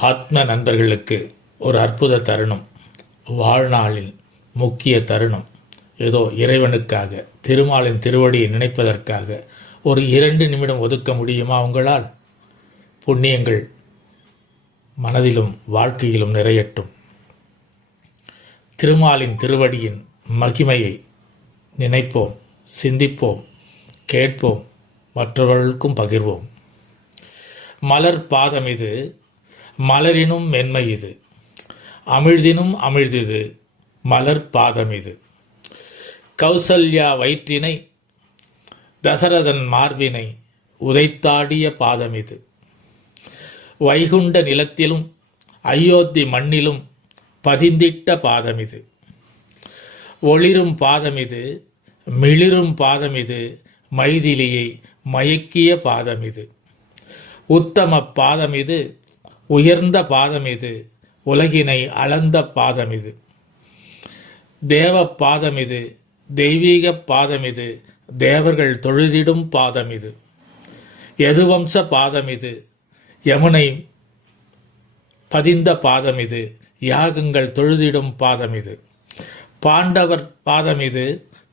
ஆத்ம நண்பர்களுக்கு ஒரு அற்புத தருணம் வாழ்நாளில் முக்கிய தருணம். ஏதோ இறைவனுக்காக திருமாலின் திருவடியை நினைப்பதற்காக ஒரு இரண்டு நிமிடம் ஒதுக்க முடியுமா உங்களால்? புண்ணியங்கள் மனதிலும் வாழ்க்கையிலும் நிறையட்டும். திருமாலின் திருவடியின் மகிமையை நினைப்போம் சிந்திப்போம் கேட்போம் மற்றவர்களுக்கும் பகிர்வோம். மலர் பாதம் இது மலரினும் மென்மை இது. அமிழ்தினும் அமிழ்திது. மலர் பாதம் இது. கௌசல்யா வயிற்றினை தசரதன் மார்பினை உதைத்தாடிய பாதம் இது. வைகுண்ட நிலத்திலும் அயோத்தி மண்ணிலும் பதிந்திட்ட பாதம் இது. ஒளிரும் பாதம் இது மிளிரும் பாதம் இது மைதிலியை மயக்கிய பாதம் இது. உத்தம பாதம் இது உயர்ந்த பாதம் இது உலகினை அளந்த பாதம் இது தேவ பாதம் இது தெய்வீக பாதம் இது தேவர்கள் தொழுதிடும் பாதம் இது எதுவம்ச பாதம் இது யமுனை பதிந்த பாதம் இது யாகங்கள் தொழுதிடும் பாதம் இது பாண்டவர் பாதம் இது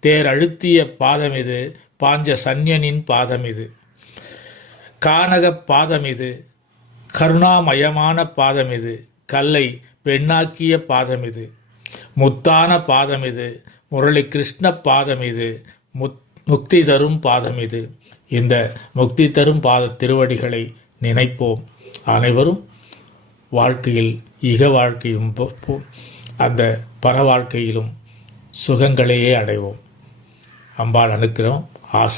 தேர் அழுத்திய பாதம் இது பாஞ்ச சன்யனின் பாதம் இது கானக பாதம் இது கருணாமயமான பாதம் இது. கல்லை பெண்ணாக்கிய பாதம் இது. முத்தான பாதம் இது. முரளி கிருஷ்ண பாதம் இது. முத் முக்தி தரும் பாதம் இது. இந்த முக்தி தரும் பாத திருவடிகளை நினைப்போம். அனைவரும் வாழ்க்கையில் இக வாழ்க்கையும் அந்த பர வாழ்க்கையிலும் சுகங்களையே அடைவோம். அம்பாள் அனுக்கிறோம் ஆசை